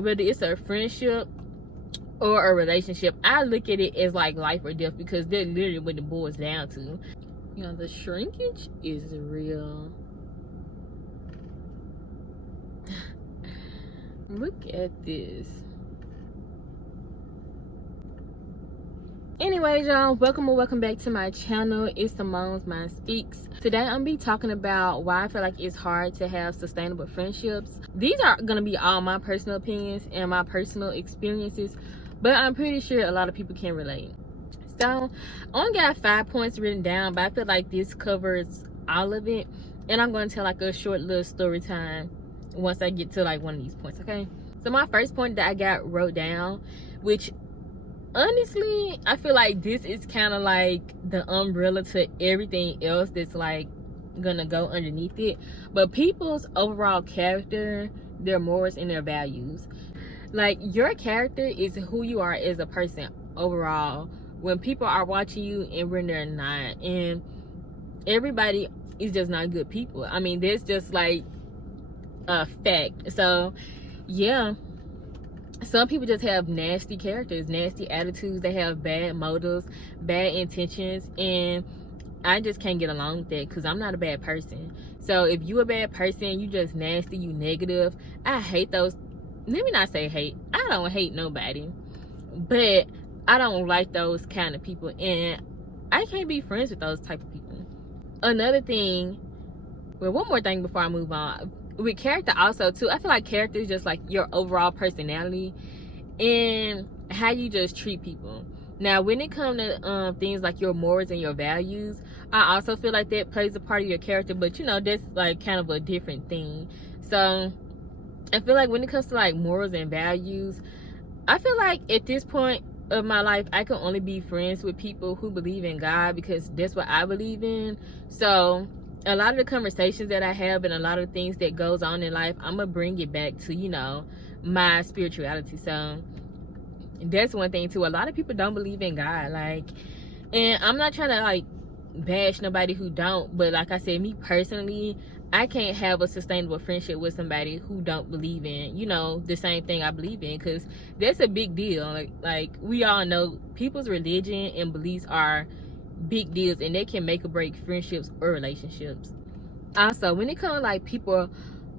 Whether it's a friendship or a relationship, I look at it as like life or death, because that's literally what it boils down to. You know, the shrinkage is real. Look at this. Anyways, y'all, welcome back to my channel. It's Simone's Mind Speaks. Today I'm gonna be talking about why I feel like it's hard to have sustainable friendships. These are gonna be all my personal opinions and my personal experiences, but I'm pretty sure a lot of people can relate. So I only got 5 points written down, but I feel like this covers all of it, and I'm gonna tell like a short little story time once I get to like one of these points. Okay, so my first point that I got wrote down, which honestly I feel like this is kind of like the umbrella to everything else that's like gonna go underneath it, but people's overall character, their morals, and their values. Like, your character is who you are as a person overall, when people are watching you and when they're not. And everybody is just not good people. I mean, that's just like a fact. So yeah, some people just have nasty characters, nasty attitudes. They have bad motives, bad intentions, and I just can't get along with that because I'm not a bad person. So if you a bad person, you just nasty, you negative, I hate those. Let me not say hate. I don't hate nobody, but I don't like those kind of people, and I can't be friends with those type of people. Another thing, well, one more thing before I move on. With character also too, I feel like character is just like your overall personality and how you just treat people. Now when it comes to things like your morals and your values, I also feel like that plays a part of your character, but you know, that's like kind of a different thing. So I feel like when it comes to like morals and values, I feel like at this point of my life I can only be friends with people who believe in God, because that's what I believe in. So a lot of the conversations that I have and a lot of the things that goes on in life, I'm gonna bring it back to, you know, my spirituality. So that's one thing too. A lot of people don't believe in God, like, and I'm not trying to like bash nobody who don't, but like I said, me personally, I can't have a sustainable friendship with somebody who don't believe in, you know, the same thing I believe in, because that's a big deal. Like we all know people's religion and beliefs are big deals, and they can make or break friendships or relationships. Also, when it comes to like people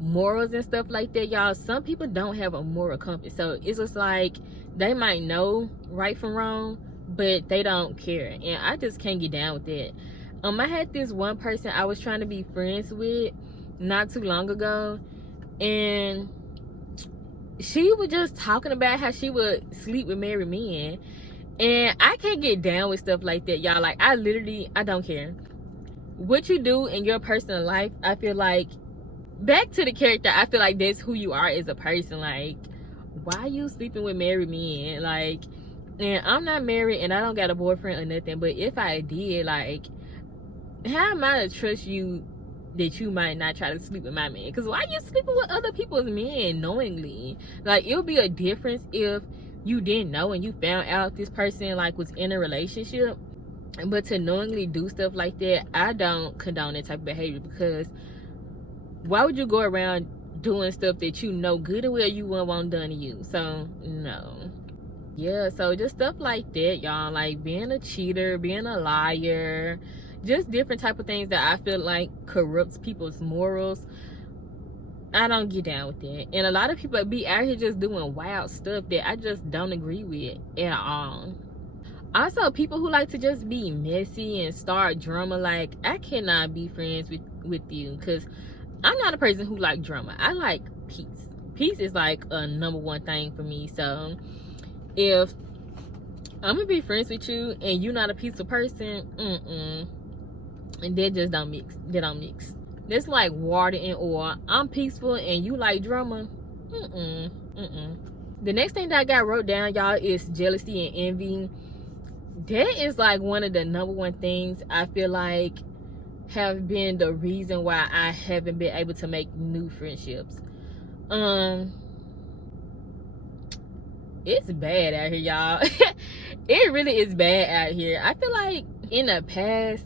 morals and stuff like that, y'all, some people don't have a moral compass. So it's just like they might know right from wrong, but they don't care, and I just can't get down with that. I had this one person I was trying to be friends with not too long ago, and she was just talking about how she would sleep with married men, and I can't get down with stuff like that, y'all. Like, I don't care what you do in your personal life. I feel like, back to the character, I feel like that's who you are as a person. Like, why are you sleeping with married men? Like, and I'm not married and I don't got a boyfriend or nothing, but if I did, like, how am I to trust you that you might not try to sleep with my man? Because why are you sleeping with other people's men knowingly? Like, it would be a difference if you didn't know and you found out this person like was in a relationship, but to knowingly do stuff like that, I don't condone that type of behavior, because why would you go around doing stuff that you know good and well you wouldn't want done to you? So no. Yeah, so just stuff like that, y'all, like being a cheater, being a liar, just different type of things that I feel like corrupts people's morals. I don't get down with that. And a lot of people be out here just doing wild stuff that I just don't agree with at all. Also, people who like to just be messy and start drama, like, I cannot be friends with you, because I'm not a person who like drama. I like peace. Peace is like a #1 thing for me. So if I'm gonna be friends with you and you're not a peaceful person, and that just don't mix. They don't mix. That's like water and oil. I'm peaceful and you like drama. The next thing that I got wrote down, y'all, is jealousy and envy. That is like one of the #1 things I feel like have been the reason why I haven't been able to make new friendships. It's bad out here, y'all. It really is bad out here. I feel like in the past,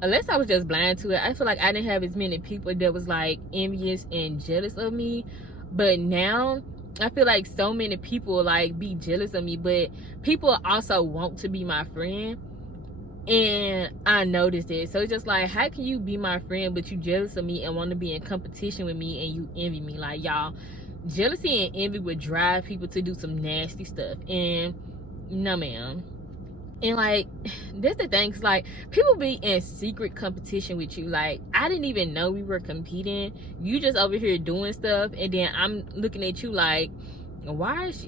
unless I was just blind to it, I feel like I didn't have as many people that was like envious and jealous of me. But now I feel like so many people like be jealous of me, but people also want to be my friend. And I noticed it. So it's just like, how can you be my friend but you jealous of me and want to be in competition with me and you envy me? Like, y'all, jealousy and envy would drive people to do some nasty stuff. And no, ma'am. And like, that's the thing, 'cause like, people be in secret competition with you. Like, I didn't even know we were competing. You just over here doing stuff, and then I'm looking at you like, why is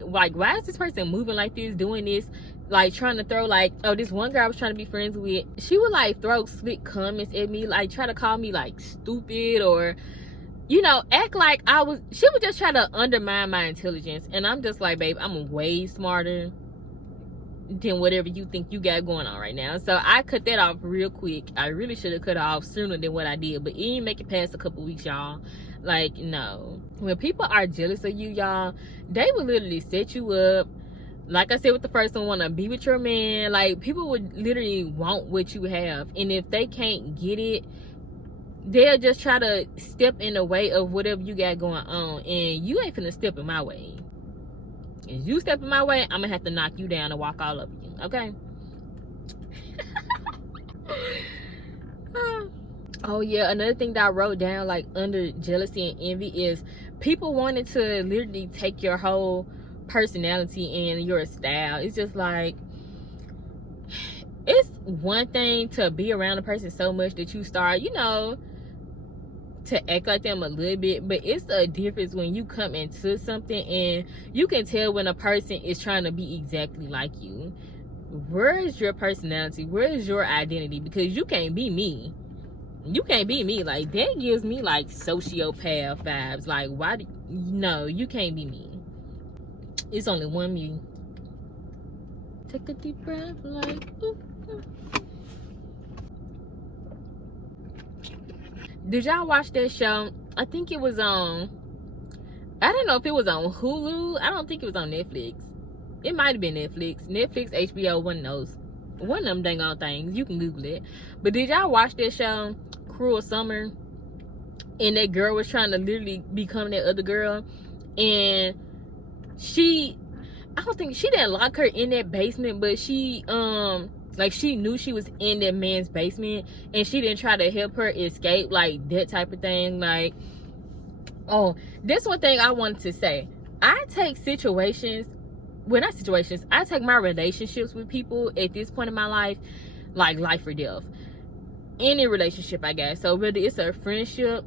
this person moving like this, doing this, like trying to throw, like, oh, this one girl I was trying to be friends with, she would like throw slick comments at me, like try to call me like stupid, or you know, act like she would just try to undermine my intelligence. And I'm just like, babe, I'm way smarter than whatever you think you got going on right now. So I cut that off real quick. I really should have cut it off sooner than what I did, but it didn't make it past a couple weeks, y'all. Like, no. When people are jealous of you, y'all, they will literally set you up. Like I said with the first one, want to be with your man. Like, people would literally want what you have, and if they can't get it, they'll just try to step in the way of whatever you got going on, and you ain't finna step in my way. If you step in my way, I'm gonna have to knock you down and walk all over you, okay? Oh yeah, another thing that I wrote down, like under jealousy and envy, is people wanting to literally take your whole personality and your style. It's just like, it's one thing to be around a person so much that you start, you know, to act like them a little bit, but it's a difference when you come into something and you can tell when a person is trying to be exactly like you. Where is your personality? Where is your identity? Because you can't be me. You can't be me. Like, that gives me like sociopath vibes. Like, why do no, you can't be me. It's only one me. Take a deep breath, like, ooh, ooh. Did y'all watch that show? I think it was on, I don't know if it was on Hulu. I don't think it was on Netflix. It might have been Netflix, HBO, one of those. One of them dang on things. You can Google it. But did y'all watch that show, Cruel Summer? And that girl was trying to literally become that other girl. And I don't think, she didn't lock her in that basement, but she, like, she knew she was in that man's basement, and she didn't try to help her escape, like, that type of thing. Like, oh, this one thing I wanted to say. I take I take my relationships with people at this point in my life, like life or death. Any relationship, I guess. So whether it's a friendship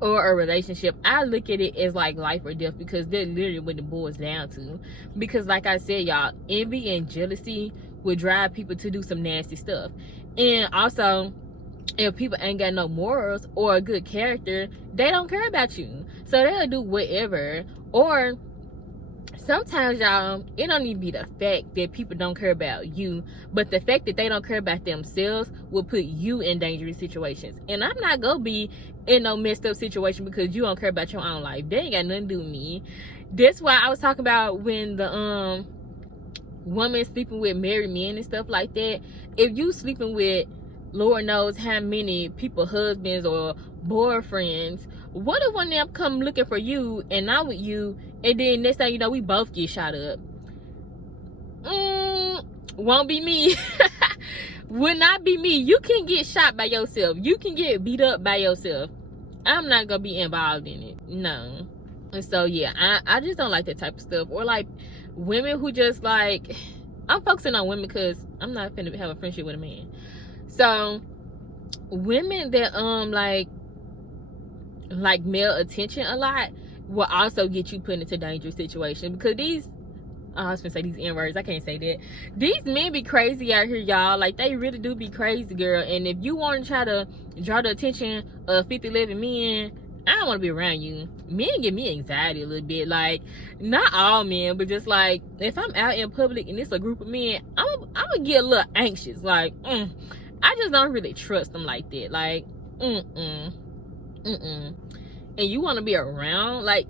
or a relationship, I look at it as like life or death, because that's literally what it boils down to. Because like I said, y'all, envy and jealousy would drive people to do some nasty stuff. And also, if people ain't got no morals or a good character, they don't care about you, so they'll do whatever. Or sometimes, y'all, it don't even be the fact that people don't care about you, but the fact that they don't care about themselves will put you in dangerous situations. And I'm not gonna be in no messed up situation because you don't care about your own life. They ain't got nothing to do with me. That's why I was talking about when the woman sleeping with married men and stuff like that. If you sleeping with Lord knows how many people, husbands or boyfriends, what if one of them come looking for you and not with you, and then next thing you know, we both get shot up? Won't be me. Would not be me. You can get shot by yourself. You can get beat up by yourself. I'm not gonna be involved in it. No. And so yeah, I just don't like that type of stuff. Or like women who just like, I'm focusing on women because I'm not finna have a friendship with a man. So women that like male attention a lot will also get you put into dangerous situations, because these, I was gonna say these N-words, I can't say that. These men be crazy out here, y'all. Like, they really do be crazy, girl. And if you want to try to draw the attention of 50-11 men, I don't want to be around you. Men give me anxiety a little bit. Like, not all men, but just like, if I'm out in public and it's a group of men, I'm gonna get a little anxious. Like, I just don't really trust them like that. Like, and you want to be around, like,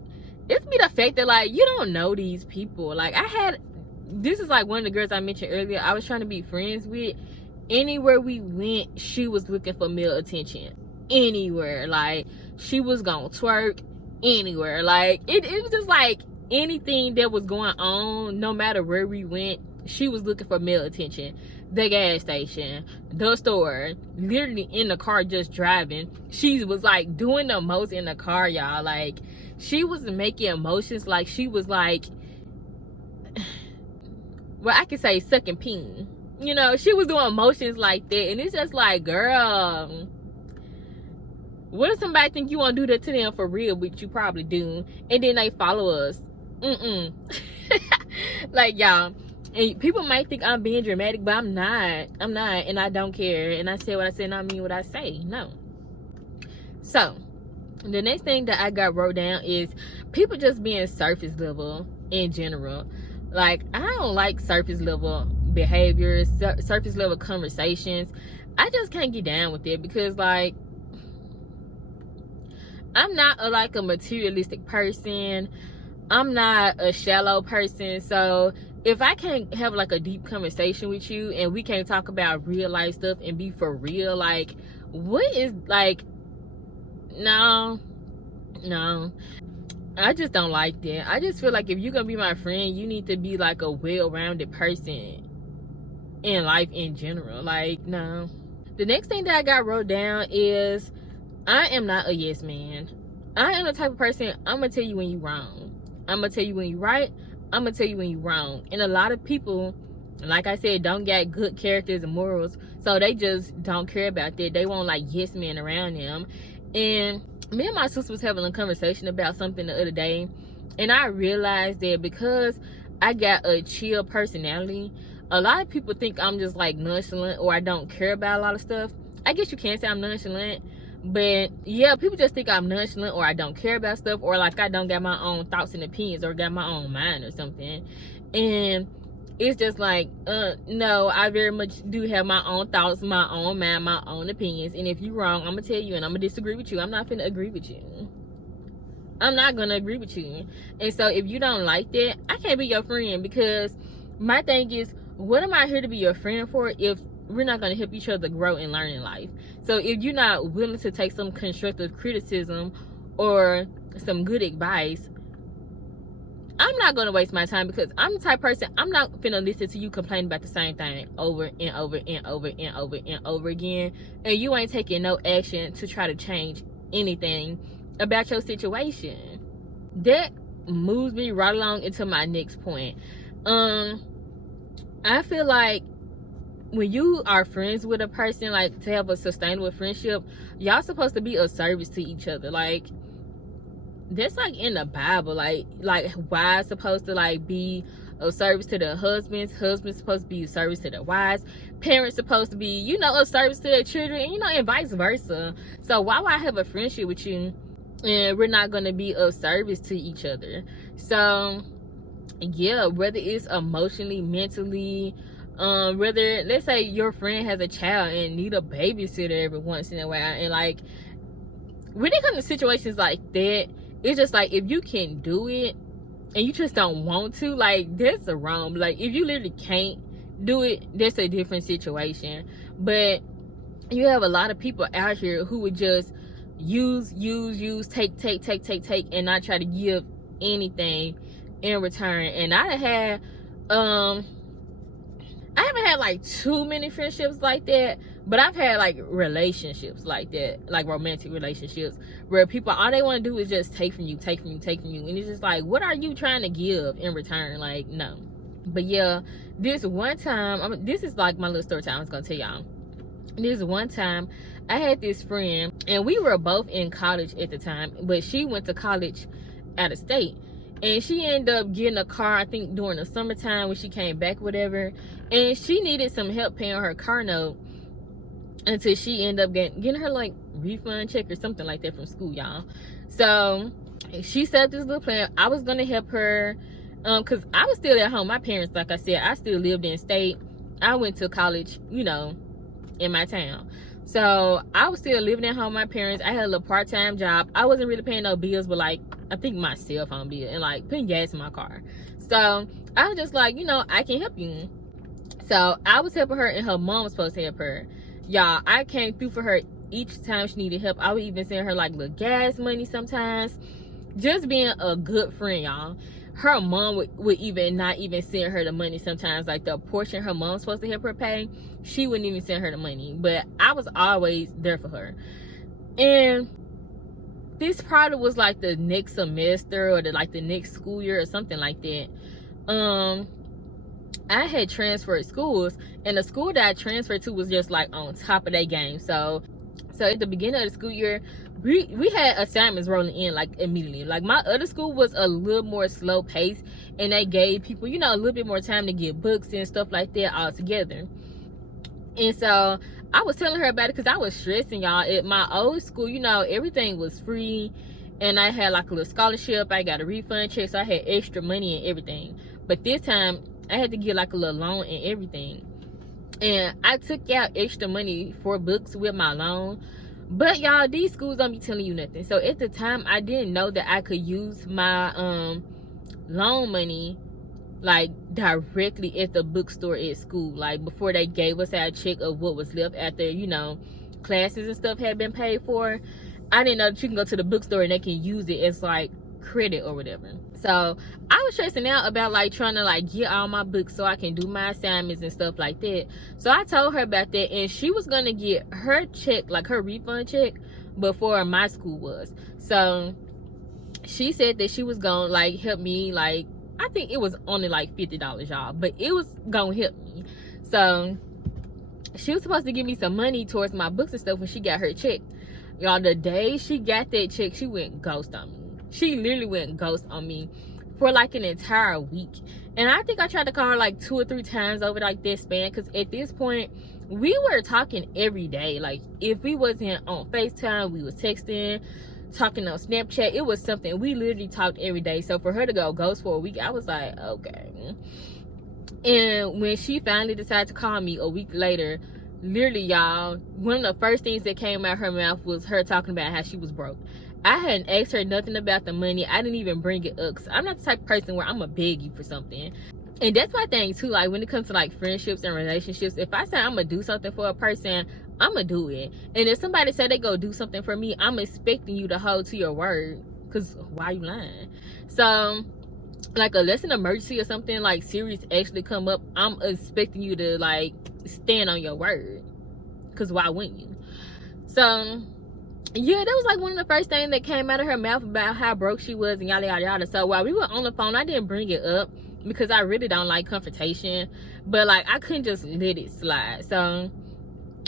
it's be the fact that, like, you don't know these people. Like, this is like one of the girls I mentioned earlier, I was trying to be friends with. Anywhere we went, she was looking for male attention. Anywhere. Like, she was gonna twerk anywhere. Like, it was just like, anything that was going on, no matter where we went, she was looking for male attention. The gas station, the store, literally in the car just driving. She was like doing the most in the car, y'all. Like, she was making emotions like she was like, well, I could say sucking peen. You know, she was doing emotions like that. And it's just like, girl, what if somebody think you want to do that to them for real, which you probably do, and then they follow us? Like, y'all, and people might think I'm being dramatic, but I'm not, and I don't care. And I say what I say, and I mean what I say. No. So the next thing that I got wrote down is people just being surface level in general. Like, I don't like surface level behaviors, surface level conversations. I just can't get down with it, because like, I'm not like a materialistic person. I'm not a shallow person. So if I can't have like a deep conversation with you, and we can't talk about real life stuff and be for real, like, what is, like, no, I just don't like that. I just feel like if you're gonna be my friend, you need to be like a well-rounded person in life in general. Like, no. The next thing that I got wrote down is, I am not a yes man. I am the type of person, I'm gonna tell you when you're wrong. I'm gonna tell you when you're right. I'm gonna tell you when you're wrong. And a lot of people, like I said, don't get good characters and morals, so they just don't care about that. They want like yes men around them. And me and my sister was having a conversation about something the other day, and I realized that because I got a chill personality, a lot of people think I'm just like nonchalant, or I don't care about a lot of stuff. I guess you can say I'm nonchalant, but yeah, people just think I'm nonchalant, or I don't care about stuff, or like I don't got my own thoughts and opinions, or got my own mind or something. And it's just like, no, I very much do have my own thoughts, my own mind, my own opinions. And if you're wrong, I'm gonna tell you, and I'm gonna disagree with you. I'm not gonna agree with you. I'm not gonna agree with you. And so if you don't like that, I can't be your friend, because my thing is, what am I here to be your friend for if we're not gonna help each other grow and learn in life? So if you're not willing to take some constructive criticism or some good advice, I'm not gonna waste my time, because I'm the type of person, I'm not finna listen to you complain about the same thing over and over and over and over and over again, and you ain't taking no action to try to change anything about your situation. That moves me right along into my next point. I feel like when you are friends with a person, like, to have a sustainable friendship, y'all supposed to be of service to each other. Like, that's like in the Bible, like wives supposed to like be of service to their husbands supposed to be of service to their wives, parents supposed to be, you know, of service to their children, and you know, and vice versa. So why would I have a friendship with you and we're not going to be of service to each other? So yeah, whether it's emotionally, mentally, whether, let's say your friend has a child and need a babysitter every once in a while, and like, when it comes to situations like that, it's just like, if you can do it and you just don't want to, like, that's the wrong. Like, if you literally can't do it, that's a different situation. But you have a lot of people out here who would just use, take, and not try to give anything in return. And I haven't had like too many friendships like that, but I've had like relationships like that, like romantic relationships, where people, all they want to do is just take from you, and it's just like, what are you trying to give in return? Like, no. But yeah, this one time, this is like my little story time I was gonna tell y'all. This one time, I had this friend, and we were both in college at the time, but she went to college out of state. And she ended up getting a car, I think, during the summertime when she came back, whatever. And she needed some help paying her car note until she ended up getting her, like, refund check or something like that from school, y'all. So she set up this little plan. I was going to help her because I was still at home. My parents, like I said, I still lived in state. I went to college, you know, in my town. So I was still living at home with my parents. I had a little part-time job. I wasn't really paying no bills, but like, I think my cell phone bill and like putting gas in my car. So I was just like, you know, I can help you. So I was helping her, and her mom was supposed to help her. Y'all, I came through for her each time she needed help. I would even send her like little gas money sometimes. Just being a good friend, y'all. her mom would even not even send her the money sometimes. Like the portion her mom's supposed to help her pay, she wouldn't even send her the money. But I was always there for her. And this probably was like the next semester or the next school year or something like that. I had transferred schools, and the school that I transferred to was just like on top of their game. So at the beginning of the school year, we had assignments rolling in like immediately. Like my other school was a little more slow paced, and they gave people, you know, a little bit more time to get books and stuff like that all together. And so I was telling her about it because I was stressing, y'all. At my old school, you know, everything was free, and I had like a little scholarship. I got a refund check, so I had extra money and everything. But this time I had to get like a little loan and everything, and I took out extra money for books with my loan. But y'all, these schools don't be telling you nothing. So at the time, I didn't know that I could use my loan money like directly at the bookstore at school, like before they gave us our check of what was left after, you know, classes and stuff had been paid for. I didn't know that you can go to the bookstore and they can use it as like credit or whatever. So I was stressing out about like trying to like get all my books so I can do my assignments and stuff like that. So I told her about that, and she was gonna get her check, like her refund check, before my school was. So she said that she was gonna like help me, like I think it was only like $50, y'all, but it was gonna help me. So she was supposed to give me some money towards my books and stuff when she got her check. Y'all, the day she got that check, she went ghost on me. She literally went ghost on me for like an entire week. And I think I tried to call her like 2 or 3 times over like this span, because at this point we were talking every day. Like if we wasn't on FaceTime, we was texting, talking on Snapchat. It was something. We literally talked every day. So for her to go ghost for a week, I was like, okay. And when she finally decided to call me a week later, literally, y'all, one of the first things that came out of her mouth was her talking about how she was broke. I hadn't asked her nothing about the money. I didn't even bring it up. So I'm not the type of person where I'm gonna beg you for something. And that's my thing too. Like when it comes to like friendships and relationships, if I say I'm gonna do something for a person, I'm gonna do it. And if somebody say they go do something for me, I'm expecting you to hold to your word, because why you lying? So like unless an emergency or something like serious actually come up, I'm expecting you to like stand on your word, because why wouldn't you? So yeah, that was like one of the first things that came out of her mouth about how broke she was and yada yada yada. So while we were on the phone, I didn't bring it up because I really don't like confrontation, but like I couldn't just let it slide. So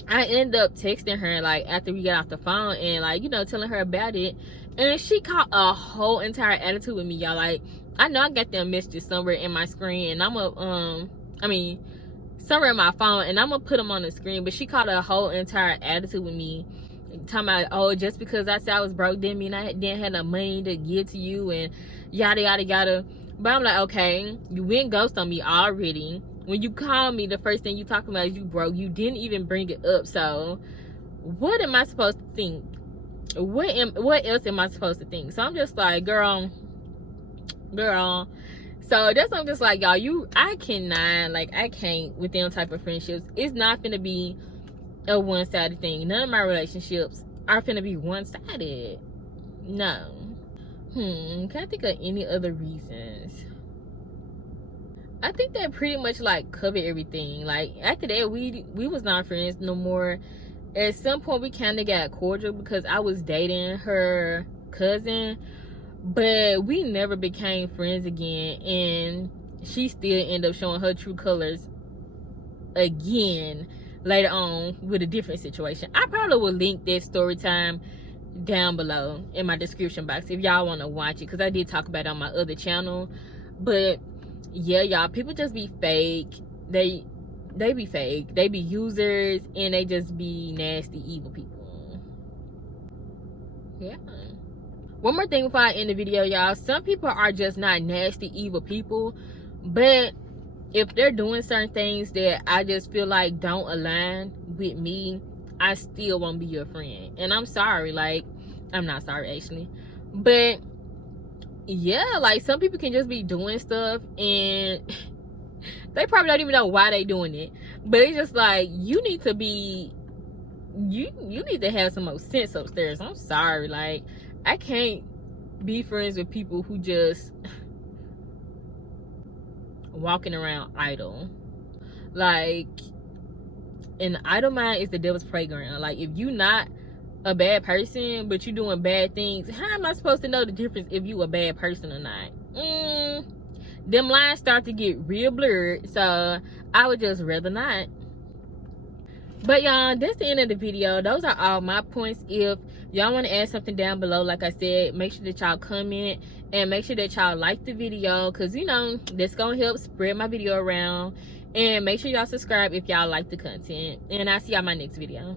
I ended up texting her like after we got off the phone and like, you know, telling her about it, and she caught a whole entire attitude with me, y'all. Like I know I got them messages somewhere in my screen, and I'm a somewhere in my phone, and I'm gonna put them on the screen, but she caught a whole entire attitude with me, talking about, oh, just because I said I was broke didn't mean I didn't have no money to give to you, and yada yada yada. But I'm like, okay, you went ghost on me already. When you called me, the first thing you talking about is you broke. You didn't even bring it up. So what am I supposed to think? What else am I supposed to think? So I'm just like, girl. So that's what I'm just like, y'all, I can't with them type of friendships. It's not gonna be a one-sided thing. None of my relationships are gonna be one-sided. No. Can I think of any other reasons? I think that pretty much like covered everything. Like after that, we was not friends no more. At some point we kind of got cordial because I was dating her cousin, but we never became friends again, and she still ended up showing her true colors again later on with a different situation. I probably will link that story time down below in my description box if y'all want to watch it, because I did talk about it on my other channel. But yeah, y'all, people just be fake. They be fake. They be users, and they just be nasty, evil people. Yeah. One more thing before I end the video, y'all. Some people are just not nasty, evil people, but if they're doing certain things that I just feel like don't align with me, I still won't be your friend. And I'm sorry. Like, I'm not sorry actually, but yeah, like some people can just be doing stuff and they probably don't even know why they doing it, but it's just like, you need to be, you need to have some more sense upstairs. I'm sorry. Like, I can't be friends with people who just walking around idle. Like, an idle mind is the devil's playground. Like, if you not a bad person but you doing bad things, how am I supposed to know the difference if you a bad person or not? Them lines start to get real blurred, so I would just rather not. But y'all, that's the end of the video. Those are all my points. If y'all want to add something down below, like I said, make sure that y'all comment and make sure that y'all like the video, because you know that's gonna help spread my video around. And make sure y'all subscribe if y'all like the content, and I'll see y'all in my next video.